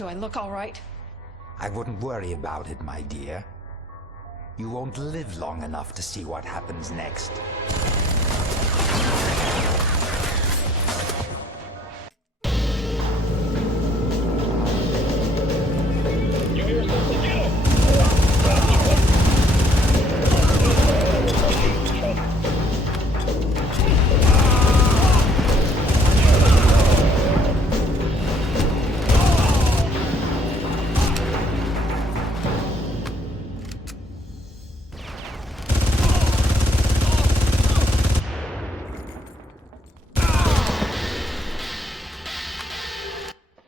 Do I look all right? I wouldn't worry about it, my dear. You won't live long enough to see what happens next.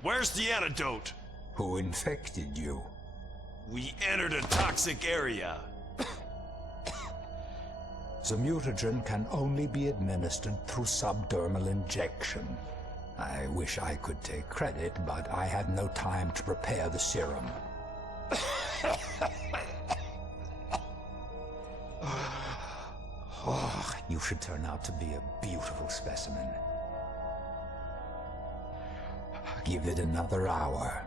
Where's the antidote? Who infected you? We entered a toxic area. The mutagen can only be administered through subdermal injection. I wish I could take credit, but I had no time to prepare the serum. Oh, you should turn out to be a beautiful specimen. Give it another hour.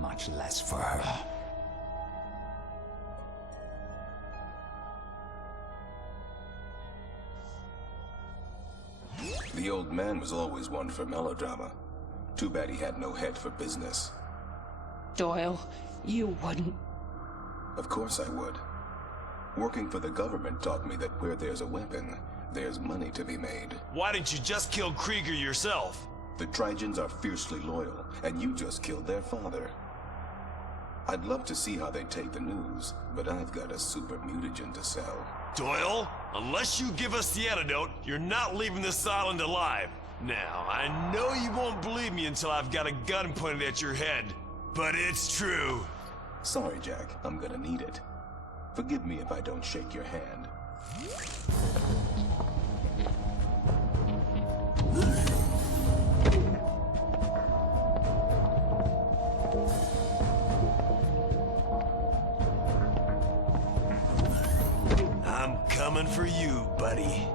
Much less for her. The old man was always one for melodrama. Too bad he had no head for business. Doyle, you wouldn't. Of course I would. Working for the government taught me that where there's a weapon, there's money to be made. Why didn't you just kill Krieger yourself? The Trigens are fiercely loyal, and you just killed their father. I'd love to see how they take the news, but I've got a super mutagen to sell. Doyle, unless you give us the antidote, you're not leaving this island alive. Now, I know you won't believe me until I've got a gun pointed at your head, but it's true. Sorry, Jack, I'm gonna need it. Forgive me if I don't shake your hand. I'm coming for you, buddy.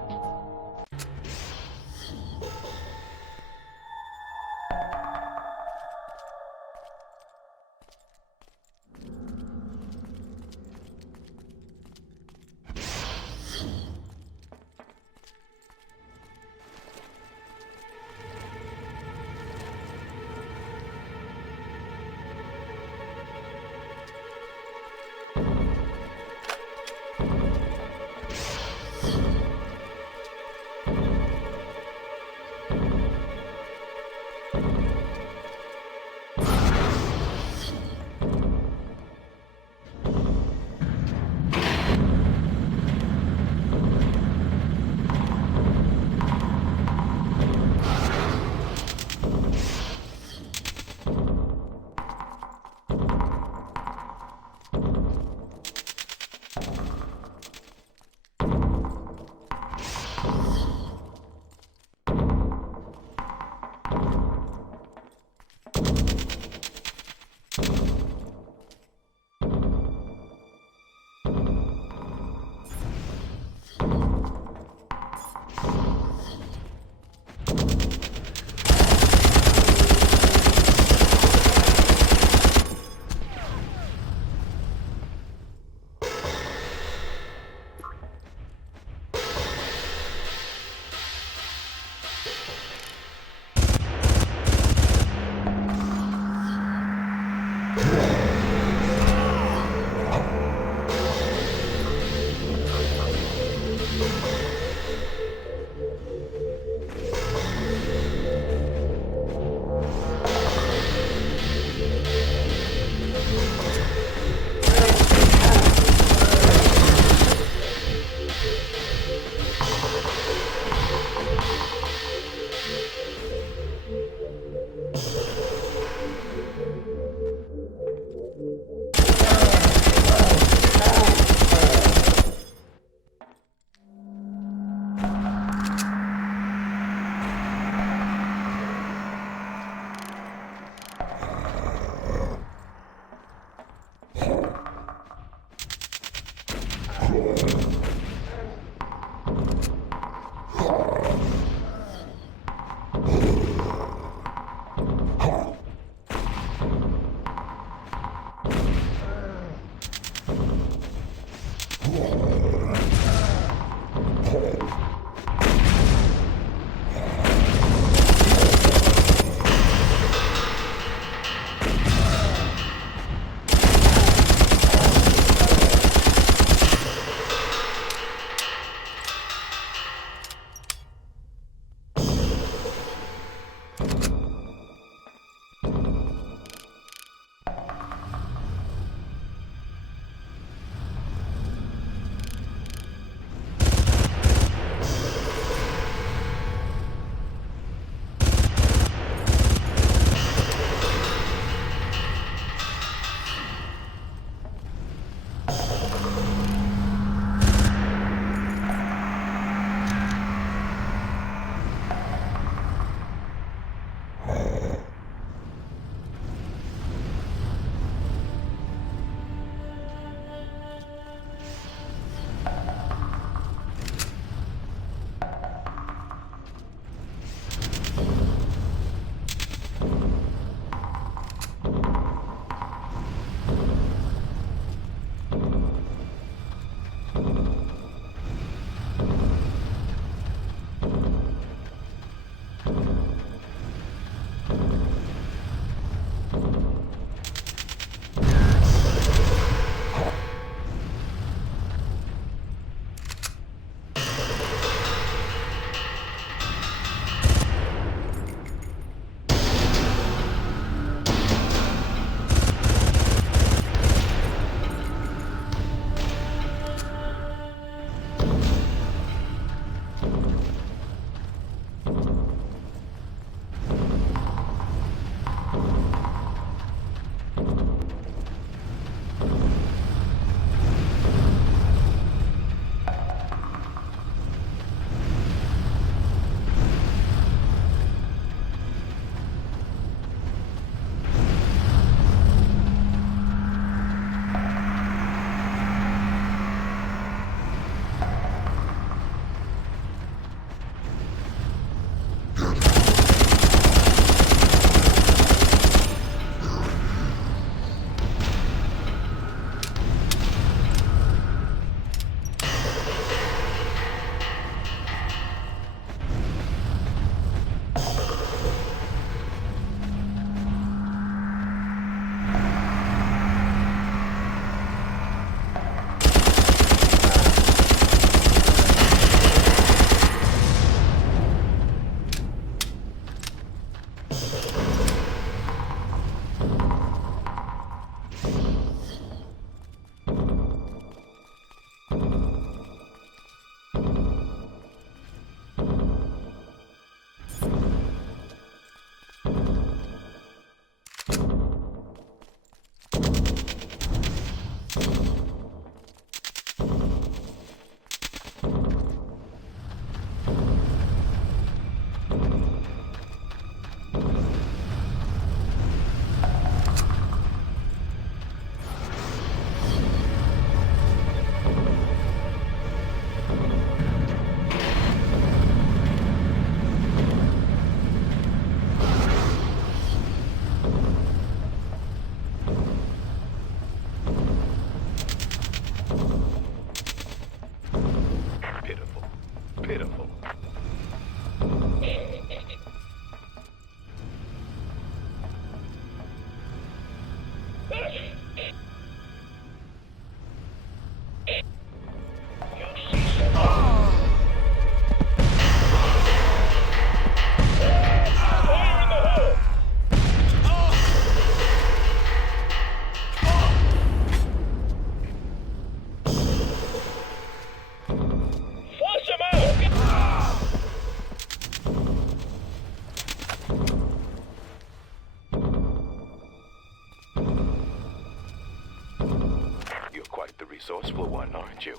resourceful one, aren't you?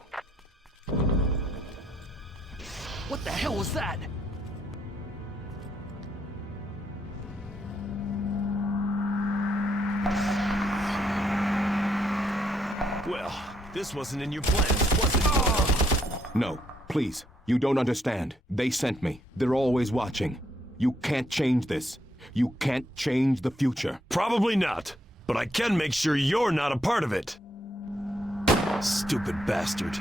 What the hell was that? Well, this wasn't in your plans, was it? No, please. You don't understand. They sent me. They're always watching. You can't change this. You can't change the future. Probably not. But I can make sure you're not a part of it. Stupid bastard.